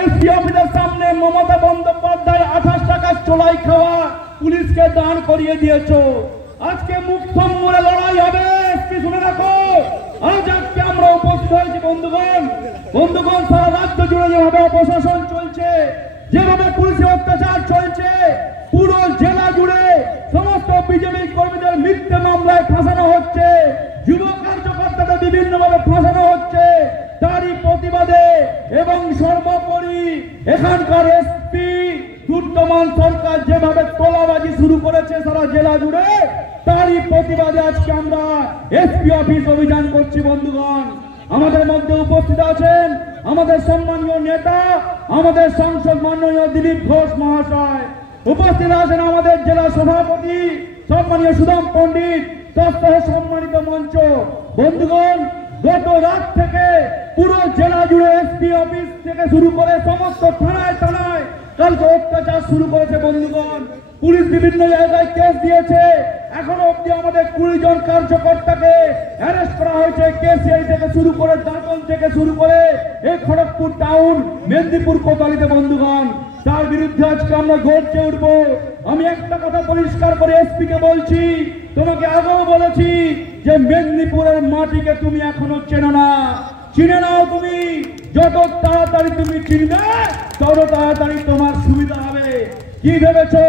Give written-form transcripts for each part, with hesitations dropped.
SP অফিসের সামনে মমতা বন্দ্যোপাধ্যায় 28 টাকার চোলাই খাওয়া পুলিশকে দাঁড় করিয়ে দিয়েছো। আজকে মুখ সম্মুখে লড়াই হবে। এসপি শুনে রাখো, আজ আজকে আমরা উপস্থিত হয়েছি বন্ধুগণ, সারা রাজ্য জুড়ে যেভাবে অপশাসন চলছে, যেভাবে পুলিশের অত্যাচার চলছে, পুরো জেলা জুড়ে সমস্ত বিজেপি কর্মীদের মিথ্যে মামলায় ফাঁসানো হচ্ছে, যুব কার্যকর্তাদের বিভিন্নভাবে ফাঁসানো হচ্ছে, তারই প্রতিবাদে এবং সর্বোপরি এখানকার এসপি দুর্দমান সরকার যেভাবে তোলাবাজি শুরু করেছে সারা জেলা জুড়ে, তারই প্রতিবাদে আজকে আমরা এসপি অফিস অভিযান করছি। বন্ধুগণ, আমাদের মধ্যে উপস্থিত আছেন আমাদের সম্মানীয় নেতা, আমাদের সাংসদ মাননীয় দিলীপ ঘোষ মহাশয়, উপস্থিত আছেন আমাদের জেলা সভাপতি সম্মানীয় সুদাম পণ্ডিত, তৎসহ সম্মানিত মঞ্চ। বন্ধুগণ, গত রাত থেকে পুরো জেলা জুড়ে এসপি অফিস থেকে শুরু করে সমস্ত থানায় থানায় কালকে অত্যাচার শুরু করেছে। বন্ধুগণ, পুলিশ বিভিন্ন জায়গায় কেস দিয়েছে, এখনো অব্দি আমাদের 20 জন কার্যকর্তাকে অ্যারেস্ট করা হয়েছে। কেসিআই থেকে শুরু করে দাঁতন থেকে শুরু করে এই খড়গপুর টাউন, মেদিনীপুর কোতোয়ালিতে। বন্ধুগণ, তার বিরুদ্ধে আজকে আমরা গর্জে উঠবো। আমি একটা কথা পরিষ্কার করে এসপি কে বলছি, তোমাকে আগেও বলেছি যে মেদিনীপুরের মাটিকে তুমি এখনো চেনো না, চিনে নাও। তুমি যত তাড়াতাড়ি তুমি চিনবে তত তাড়াতাড়ি তোমার সুবিধা হবে। কি ভেবেছো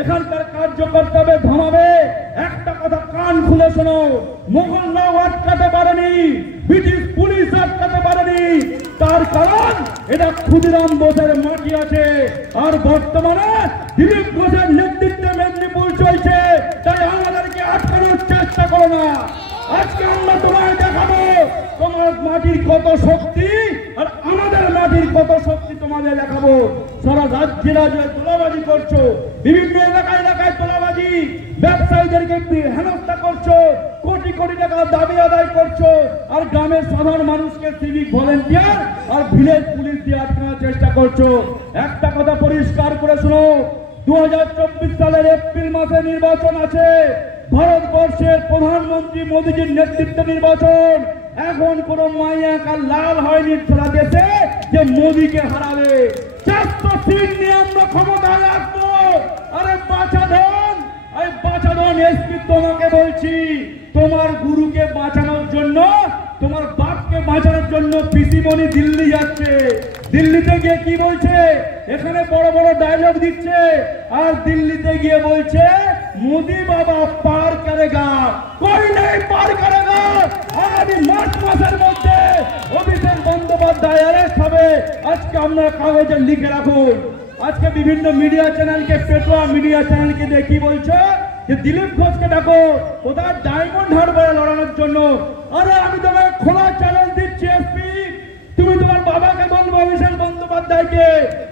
এখানকার কার্যকর্তাবে থামাবে? একটা কথা কান খুলে শোনো, মোগলরাও আটকাতে পারেনি, ব্রিটিশ পুলিশ আটকাতে পারেনি। তার কারণ এটা ক্ষুদিরাম বোসের মাটি আছে, আর বর্তমানে দিলীপ ঘোষের নেতৃত্বে মেদিনীপুর চলছে। তাই আমাদেরকে আটকানোর চেষ্টা করো না। আজকে আমরা তোমায় দেখাবো তোমার মাটির কত শক্তি, আর আমাদের মাটির কত শক্তি তোমাদের দেখাবো। সারা রাজ্যে রাজ্যে তোলাবাজি করছো, বিভিন্ন এলাকায় এলাকায় তোলাবাজি, ব্যবসায়ীদেরকে হেনস্থা করছো, কোটি কোটি টাকা দাবি আদায় করছো, আর গ্রামের সাধারণ মানুষকে সিভিক ভলেন্টিয়ার আর ভিলেজ পুলিশ দিয়ে আটকানোর চেষ্টা করছো। একটা কথা পরিষ্কার করে শোনো, 2024 সালের এপ্রিল মাসে নির্বাচন আছে, ভারতবর্ষের প্রধানমন্ত্রী মোদীজির নেতৃত্বে নির্বাচন। এখন কোন মাইয়া কাল লাল হয়নি সারা দেশে যে মোদীকে হারাবে। 400 সিট নিয়ে আমরা ক্ষমতায় আসবো। আরে বাঁচাধন এসপি, তোমাকে বলছি, তোমার গুরুকে বাঁচানোর জন্য, তোমার বাপকে বাঁচানোর জন্য পিসিমণি দিল্লি যাচ্ছে। দিল্লিতে গিয়ে কি বলছে? এখানে বড় বড় ডায়লগ দিচ্ছে, আর দিল্লিতে গিয়ে বলছে মোদি বাবা পার করেগা, কোই নেই পার করেগা। আগামী মার্চ মাসের মধ্যে অভিষেক বন্দ্যোপাধ্যায় অ্যারেস্ট হবে। আজকে আমরা কাগজে লিখে রাখুন। আজকে বিভিন্ন মিডিয়া চ্যানেলকে, পেটোয়া মিডিয়া চ্যানেলকে দিয়ে কি বলছে যে দিলীপ ঘোষকে দেখো কোথায় ডায়মন্ড হারবারে লড়ানোর জন্য। আরে আমি তোমাকে খোলা চ্যালেঞ্জ দিচ্ছি এসপি, তুমি তোমার বাবাকে বলবো অভিষেক বন্দ্যোপাধ্যায়কে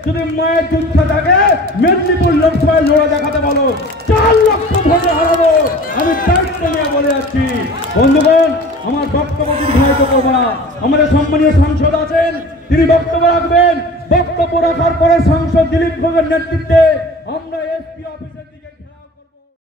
যদি মায়ের যুদ্ধ থাকে মেদিনীপুর লোকসভায় লড়ে দেখাতে বলো, 4 লক্ষ ভোটে হারাবো। আমি দায়িত্ব নিয়ে বলে যাচ্ছি। বন্ধুগণ, আমার বক্তব্য দীর্ঘায়িত করবো না। আমাদের সম্মানীয় সাংসদ আছেন, তিনি বক্তব্য রাখবেন। বক্তব্য রাখার পরে সাংসদ দিলীপ ঘোষের নেতৃত্বে